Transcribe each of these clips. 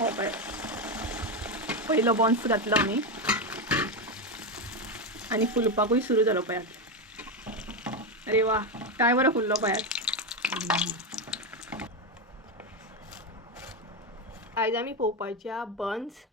हो पळय पहिलो बॉन्स घातलो आमी आणि फुलपाकूय सुरू जालो पळयात. अरे वा काय बरो फुललो पळयात. आयज आमी पळोवपाच्या buns.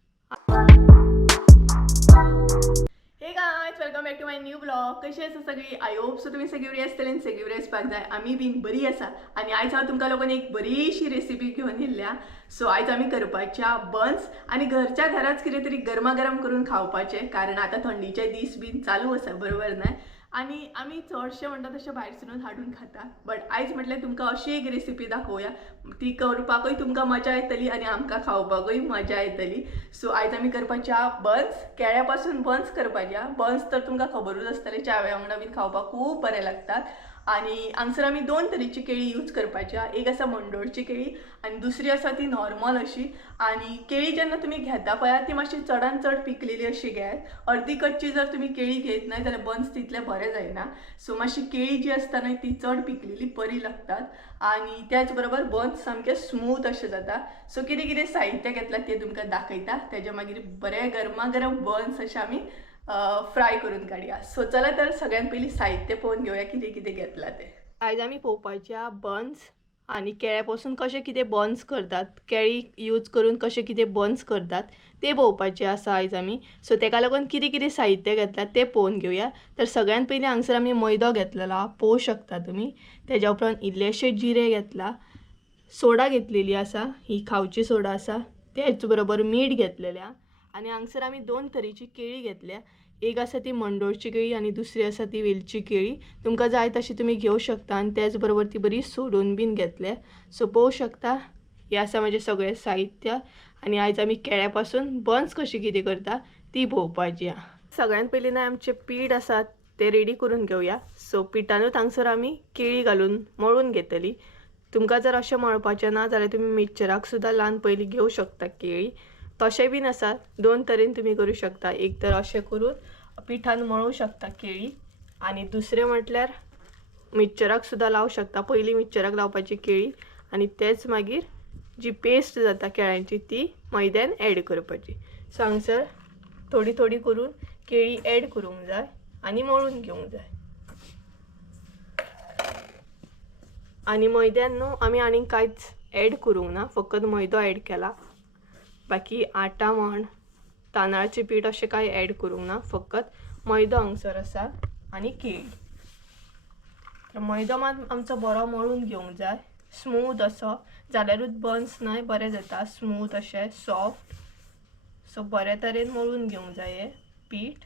Hey guys welcome back to my new blog. कशी आसा सगळी? आय होप सो तुम्ही सगळी बरी आसतली आनी सगळी बरी आसपाक जाय. आमी बीन बरी आसा आनी आयज हांव तुमकां लोकांनी एक बरीशी रेसिपी घेवन येयल्या. सो आयज आमी करपाच्या बन्स आनी घरच्या घराच कितें तरी गरमागरम करून खावपाचें, कारण आतां थंडीचे दीस बीन चालू आसा बरोबर न्हय. आनी आमी चडशे म्हणटा तशें भायरसरून हाडून खाता, बट आयज म्हटल्यार तुमकां अशी एक रेसिपी दाखोवया. ती करपाकूय तुमकां मजा येतली आनी आमकां खावपाकूय मजा येतली. सो आयज आमी करपाच्या बन्स. केळ्या पासून बन्स करपाच्या. बन्स तर तुमकां खबरूच आसतले, च्याव्या वांगडा बीन खावपाक खूब बरे लागतात. आनी हांगसर आमी दोन तरेची केळी यूज करपाच्या. एक आसा मंडोळची केळी आनी दुसरी आसा ती नॉर्मल अशी. आनी केळी जेन्ना तुमी घेता पळय ती मातशी चडान चड पिकलेली अशी घेयात. अर्दी कच्ची जर तुमी केळी घेत न्हय जाल्यार बन्स तितले बरे जायना. सो मातशी केळी जी आसता न्हय ती चड पिकलेली बरी लागतात. आनी त्याच बरोबर बन्स सामके स्मूथ अशे जाता. सो कितें कितें साहित्य घेतलां तें तुमकां दाखयता. तेज्या मागीर बरे गरमागरम बन्स अशे आमी फ्राय करून काडया. सो चला तर सगळ्यात पयलीं साहित्य पळोवन घेवया कितें कितें घेतलां तें. आयज आमी पळोवपाच्या बन्स आनी केळ्या पासून कशे कितें बन्स करतात, केळी यूज करून कशे कितें बन्स करतात ते पळोवपाचें आसा आयज आमी. सो तेका लागून कितें कितें साहित्य घेतलां तें पळोवन घेवया. तर सगळ्यात पयलीं हांगसर आमी मैदो घेतलेलो पळोवं शकता तुमी. तेज्या उपरांत इल्लेशे जिरे घेतला, सोडा घेतलेली आसा, ही खावची सोडा आसा, तेच बरोबर मीठ घेतलेल्या. आनी हांगसर आमी दोन तरेची केळी घेतल्या. एक आसा ती मंडोळची केळी आनी दुसरी आसा ती वेलची केळी. तुमकां जाय तशी तुमी घेवं शकता आनी त्याच बरोबर ती बरी सोडून बीन घेतल्या. सो पळोवं शकता हे आसा म्हजें सगळें साहित्य. आनी आयज आमी केळ्या पासून बन्स कशी कितें करता ती पळोवपाची. सगळ्यात पयलीं ना आमचें पीठ आसा तें रेडी करून घेवया. सो पिठानूच हांगसर आमी केळी घालून मळून घेतली. तुमकां जर अशें मळपाचें ना जाल्यार तुमी मिक्सचराक सुद्दां लावन पयलीं घेवं शकता केळी. तशें बीन आसा, दोन तरेन तुमी करूं शकता. एक तर अशें करून पिठान मळूं शकता केळी आनी दुसरें म्हटल्यार मिक्सचराक सुद्दां लावं शकता. पयलीं मिक्सचराक लावपाची केळी आनी तेच मागीर जी पेस्ट जाता केळ्यांची ती मैद्यान ॲड करपाची. सो हांगसर थोडी थोडी करून केळी ॲड करूंक जाय आनी मळून घेवंक जाय. आनी मैद्यान न्हू आमी आनीक कांयच ॲड करूंक ना, फकत मैदो ॲड केला. बाकी आटा म्हण तांदळाचें पीठ अशें कांय ॲड करूंक ना, फकत मैदो हांगसर आसा आनी केळी. तर मैदो मात आमचो बरो मळून घेवंक जाय, स्मूथ असो, जाल्यारूच बन्स न्हय बरें जाता, स्मूथ अशें सॉफ्ट. सो बरे तरेन मळून घेवंक जाय हें पीठ.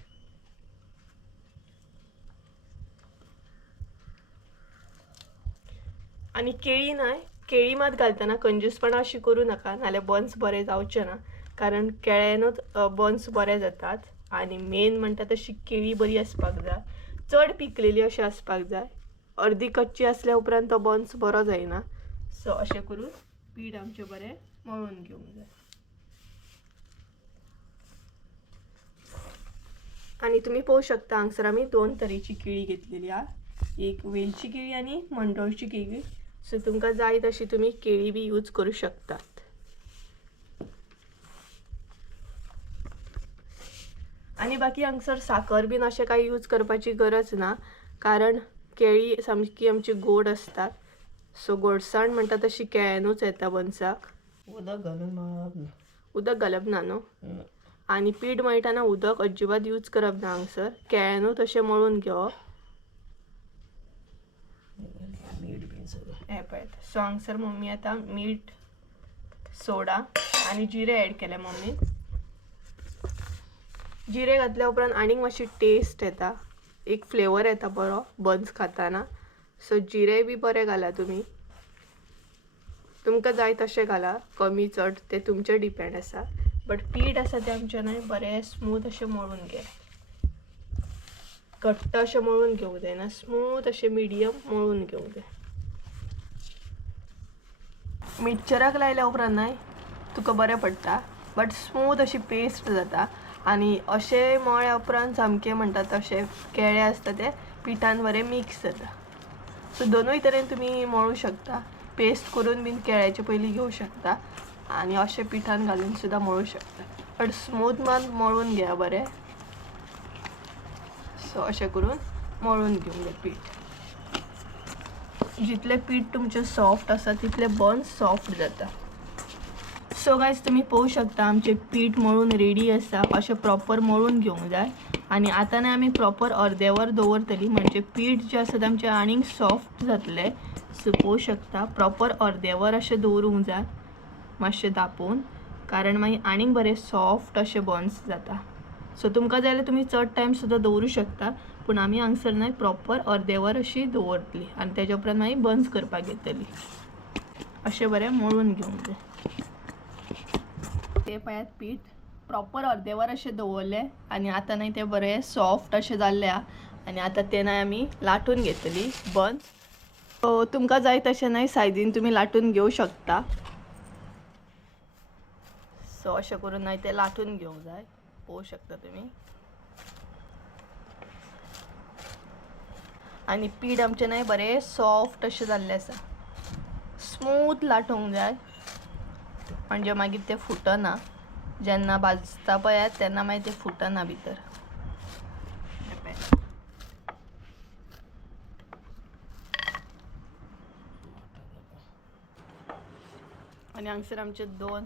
आनी केळी न्हय, केळी मात घालतना कंजूसपणा अशी करूं नाका, नाल्यार बन्स बरे जावचे ना. कारण केळ्यानूच बन्स बरे जातात. आनी मेन म्हणटा तशी केळी बरी आसपाक जाय, चड पिकलेली अशी आसपाक जाय. अर्दी कच्ची आसल्या उपरांत तो बन्स बरो जायना. सो अशें करून पीठ आमचें बरें मळून घेवंक जाय. आनी तुमी पळोवं शकता हांगसर आमी दोन तरेची केळी घेतलेली आहा, एक वेलची केळी आनी मंडोळची केळी. सो तुमकां जाय तशी तुमी केळी बी यूज करूं शकतात. आनी बाकी हांगसर साखर बीन अशें कांय यूज करपाची गरज ना, कारण केळी सामकी आमची गोड आसतात. सो गोडसाण म्हणटा तशी केळ्यानूच येता बन्साक. उदक घालून मळप ना. उदक घालप ना न्हू. आनी पीठ मळटाना उदक अजिबात यूज करप ना हांगसर, केळ्यानूच अशें मळून घेवप. मीठ बीन सगळं हे पळयत. सो हांगसर मम्मी आतां मीठ, सोडा आनी जिरे ॲड केले मम्मी. जिरे घातल्या उपरांत आनीक मातशी टेस्ट येता, एक फ्लेवर येता बरो बन्स खाताना. सो जिरे बी बरे घाला तुमी, तुमकां जाय तशें घाला, कमी चड तें तुमचेर डिपेंड आसा. बट पीठ आसा तें आमचें न्हय बरें स्मूथ अशें मळून घे. घट्ट अशें मळून घेवंक जायना, स्मूथ अशें मिडियम मळून घेवंक जाय. मिक्सचराक लायल्या उपरांत न्हय तुका बरें पडटा, बट स्मूथ अशी पेस्ट जाता. आनी अशें मळ्या उपरांत सामकें म्हणटा तशें केळे आसता ते पिठान बरें मिक्स जाता. सो दोनूय तरेन तुमी मळूं शकता. पेस्ट करून बीन केळ्याचे पयलीं घेवं शकता आणि असे पिठान घालून सुद्धा मळू शकता, पण स्मूथ मळून घ्या बरे. सो अशें करून मळून घेऊन घ्या पीठ. जितले पीठ तुमचे सॉफ्ट आसा तितले बन्स सॉफ्ट जाता. सो गायज तुम्ही पळोवंक शकता आमचे पीठ मळून रेडी आसा. अशें प्रॉपर मळून घेवंक जाय. आणि आता ना आमी प्रॉपर अर्दे वर दवरतली, म्हणजे पीठ जे आसा आमचे आनीक सॉफ्ट जातले. सो पळोवंक शकता प्रॉपर अर्दे वर अशें दवरूंक जाय, मातशें धापून, कारण मागीर आनीक बरे सॉफ्ट अशे बन्स जाता. सो तुमकां जाय जाल्यार तुमी चड टायम सुद्दां दवरूं शकता, पूण आमी हांगसर न्हय प्रॉपर अर्दे वर अशी दवरतली आनी तेज्या उपरांत मागीर बन्स करपाक घेतली. अशें बरें मळून घेवंक जाय. ते पळयात पीठ प्रॉपर अर्दे वर अशें दवरले आनी आतां न्हय ते बरे सॉफ्ट अशें जाल्ले आनी आतां ते न्हय आमी लाटून घेतली बन्स. तुमकां जाय तशें न्हय सायजीन तुमी लाटून घेवं शकता. सो अशें करून न्हय ते लाटून घेवंक जाय. पळोवंक शकता तुमी. आणि पीठ आमचें न्हय बरें सॉफ्ट अशें जाल्लें आसा. स्मूथ लाटूंक जाय, म्हणजे मागीर ते फुटना. जेन्ना भाजता पळयात तेन्ना मागीर ते फुटना भितर. आणि हांगसर आमचे 2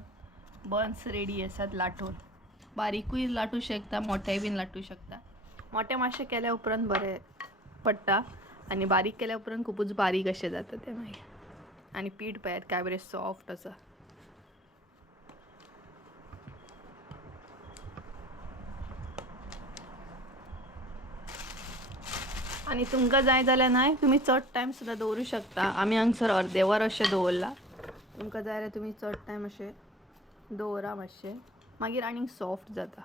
बन्स रेडी आसात लाटून. बारीकूय लाटू शकता, मोठेय बीन लाटू शकता. मोठे मातशें केल्या उपरांत बरें पडटा आनी बारीक केल्या उपरांत खूबच बारीक अशें जाता ते मागीर. आनी पीठ पळयात काय बरें सॉफ्ट आसा. आनी तुमकां जाय जाल्यार न्हय तुमी चड टायम सुद्दां दवरूं शकता. आमी हांगसर अर्दे वर अशें दवरला. तुमकां जाय जाल्यार तुमी चड टायम अशें दवरा, मातशें मागीर आनीक सॉफ्ट जाता.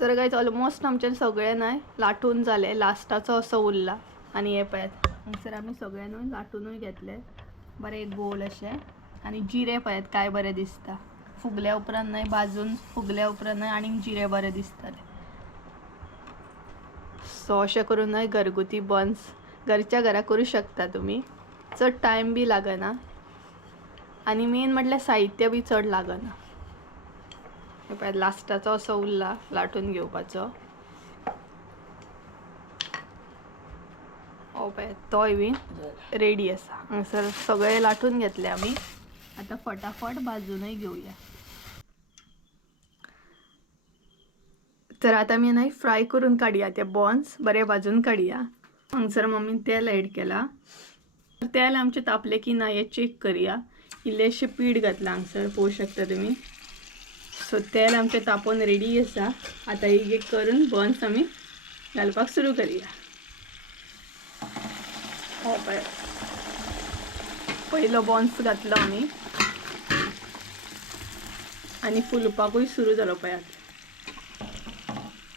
तर गायज ऑलमोस्ट आमचें सगळें न्हय लाटून जालें, लास्टाचो असो उरला. आनी हे पळयात हांगसर आमी सगळें न्हय लाटूनूय घेतले बरें गोल अशें. आनी जिरे पळयात काय बरें दिसता. फुगल्या उपरांत न्हय भाजून फुगल्या उपरांत न्हय आनीक जिरे बरें दिसताले. सो अशें करून न्हय घरगुती बन्स घरच्या घरा करूं शकता तुमी. चड टायम बी लागना आनी मेन म्हटल्यार साहित्य बी चड लागना. हे पळयात लास्टाचो असो उरला लाटून घेवपाचो. हो पळयात तोय बीन रेडी आसा. हांगसर सगळें लाटून घेतले आमी. आतां फटाफट भाजूनय घेवया. तर आता मी न्हय फ्राय करून काडया ते बॉन्स, बरे भाजून काडया. हांगसर मम्मीन तेल ऍड केला. तेल आमचे तापले की ना हे चेक करूया. इल्लेशें पीठ घातला हांगसर पळोवंक शकता तुमी. सो तेल आमचे तापोवन रेडी आसा. आता एक एक करून बन्स आमी घालपाक सुरू करूया. हो पळय पयलो बॉन्स घातलो आमी आनी फुलपाकूय सुरू जालो पळयात.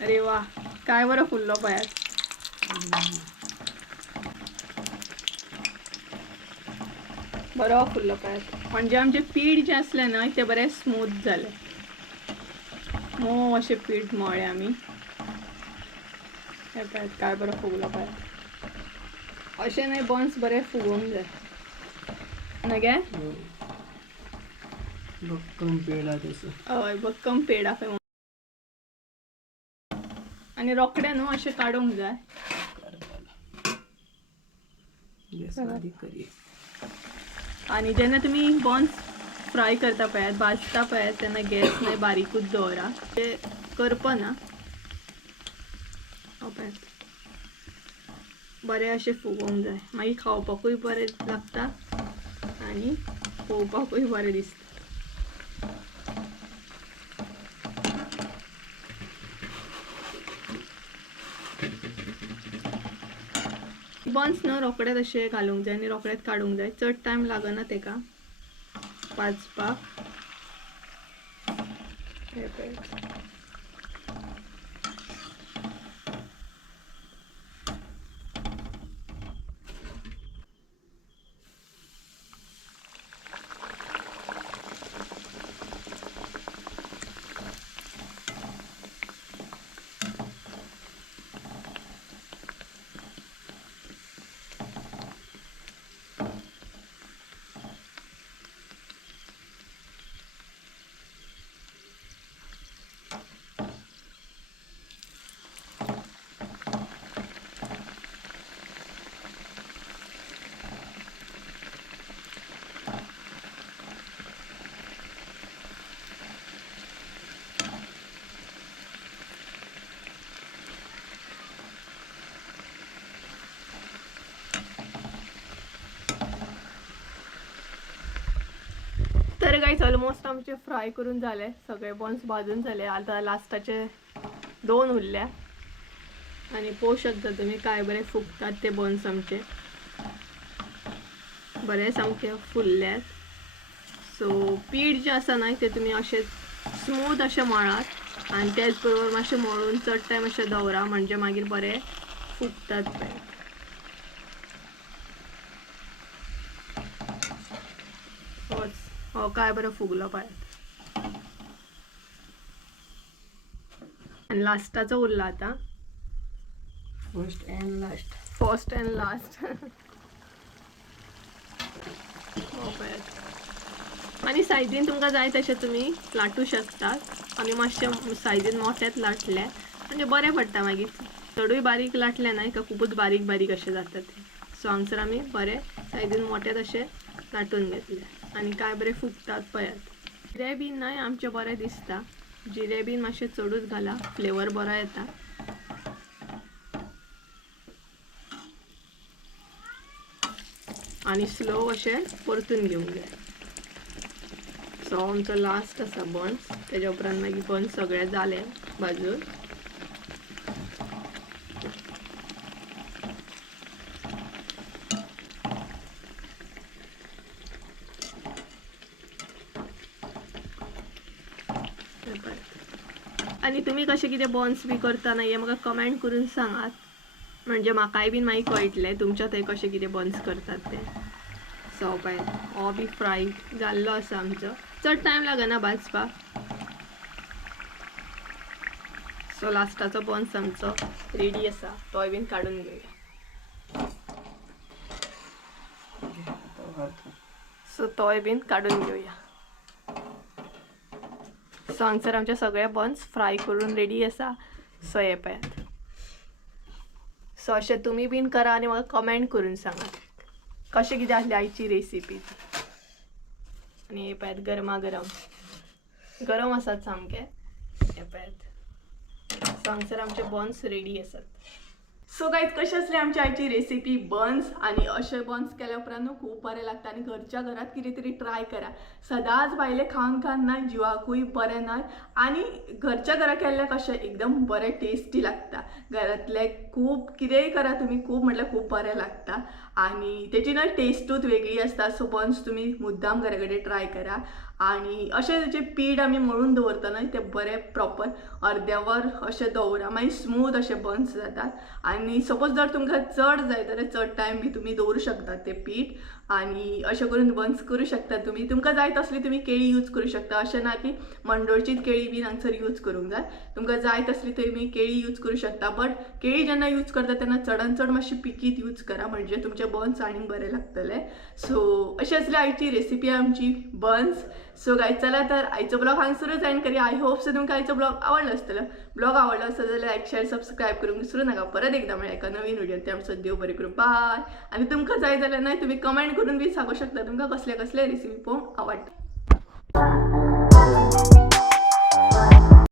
अरे वा, काय बरो फुल्लो पळयात. बरो फुल्लो पळयात. म्हणजे आमचे पीठ जे असले ना ते बरे स्मूथ झाले. मोव अशें पीठ मळ्ळे आमी. हे पळयात काय बरो फुगलो पळयात. अशें न्हय बन्स बरे फुगोवंक जाय ना गे. भक्कम पेडा तसं. हय भक्कम पेडा खंय. आनी रोखडे न्हू अशें काडूंक जाय. गॅस बारीक करूया. आणि जेन्ना तुमी बॉन्स फ्राय करता पळयात भाजता पळयात तेन्ना गॅस न्हय बारीकूच दवरा, ते करपना. पळयात बरें अशें फुगोवंक जाय, मागीर खावपाकूय बरें लागता आनी पळोवपाकूय बरें दिसता. बन्स न्हू रोखडेच अशें घालूंक जाय आनी रोखडेच काडूंक जाय. चड टायम लागना तेका भाजपाक. हे पळयात. काही ऑलमोस्ट आमचे फ्राय करून झाले, सगळे बॉन्स भाजून झाले. आता लास्टाचे 2 उरल्या आणि पोवू शकता तुम्ही काय बरे फुगतात ते बॉन्स आमचे. बरे सामके फुल्ल्यात. सो पीठ जे आसा न्हय ते तुमी अशें स्मूथ अशें मळात आनी तेच बरोबर मातशें मळून चड टायम अशें दवरा, म्हणजे मागीर बरे फुगतात ते. हो काय बरं फुगलो पळयात. आनी लास्टाचो उरला आता. First and last. First and last. हो पळयात. आनी सायडीन तुमकां जाय तशें तुमी लाटू शकतात. आमी मातशें सायडीन मोठेच लाटले म्हणजे बरें पडटा मागीर. चडूय बारीक लाटले न्हय का खूबच बारीक बारीक अशें जाता ते. सो हांगसर आमी बरें सायडीन मोठेच अशें लाटून घेतले आनी काय बरें फुगतात पळयात. जिरे बीन न्हय आमचें बरें दिसता. जिरे बीन मातशें चडूच घाला, फ्लेवर बरो येता. आनी स्लो अशें परतून घेवंक जाय. सो आमचो लास्ट आसा बन्स. तेज्या उपरांत मागीर बन्स सगळे जाले भाजून. आनी तुमी कशें कितें बॉन्स बी करता ना हें म्हाका कमेंट करून सांगात, म्हणजे म्हाकाय बीन मागीर कळटलें तुमच्या थंय कशें कितें बॉन्स करतात ते. सो पळय हो बी फ्राय जाल्लो आसा आमचो. चड टायम लागना भाजपाक. सो लास्टाचो बॉन्स आमचो रेडी आसा, तोय बीन काडून घेवया. सो तोय बीन काडून घेवया. सो हांगसर आमचे सगळे बन्स फ्राय करून रेडी आसा. सो हे पळयात. सो अशें तुमी बीन करा आनी म्हाका कमेंट करून सांगा कशें कितें आसली आयची रेसिपी. आनी हे पळयात गरमा गरम गरम आसात सामके. हे पळयात. सो हांगसर आमचे बन्स रेडी आसात. सो गायज कशी असली आमची आयची रेसिपी बन्स. आणि असे बन्स केल्या उपरांत खूप बरें लागता. आणि घरच्या घरात कितें तरी ट्राय करा. सदांच भायले खावन खावन ना जिवाकूय बरें ना. आणि घरच्या घरा केल्ले कशें एकदम बरें टेस्टी लागता. घरातले खूप कितेंय करा तुम्ही, खूप म्हटल्यार खूप बरें लागता. आणि त्याची ना टेस्टूच वेगळी असता. सो बन्स तुम्ही मुद्दाम घरा कडेन ट्राय करा. आणि अशें जे पीठ आमी मळून दवरता न्हय ते बरें प्रॉपर अर्देवर अशें दवरा, मागीर स्मूथ अशें बन्स जातात. आणि सपोज जर तुमकां चड जाय जाल्यार चड टायम बी तुमी दवरूं शकता ते पीठ. आणि अशें करून बन्स करूं शकता तुमी. तुमकां जाय तसली तुमी केळी यूज करूं शकता. अशें ना की मंडोळचीच केळी बीन हांगसर यूज करूंक जाय. तुमकां जाय तसली तुमी केळी यूज करूं शकता. बट केळी जेन्ना यूज करता तेन्ना चडान चड मातशी पिकीत यूज करा, म्हणजे तुमचे बन्स आनीक बरे लागतले. सो अशी असली आयची रेसिपी आमची बन्स. सो गायज चला तर आयचो ब्लॉग हांगसरूच एंड करूया. आय होप सो तुमकां आयचो ब्लॉग आवडलो आसतलो. ब्लॉग आवडलो आसत जाल्यार लायक शेअर सबस्क्राईब करूंक विसरू नका. परत एकदा मेळ्या एका नवीन व्हिडिओ. ते आमचो देव बरें करूं. बाय. आणि तुमकां जाय जाल्यार नाही तुम्ही कमेंट करून बी सांगू शकता तुमकां कसले कसले रेसिपी पळोवंक आवडटा.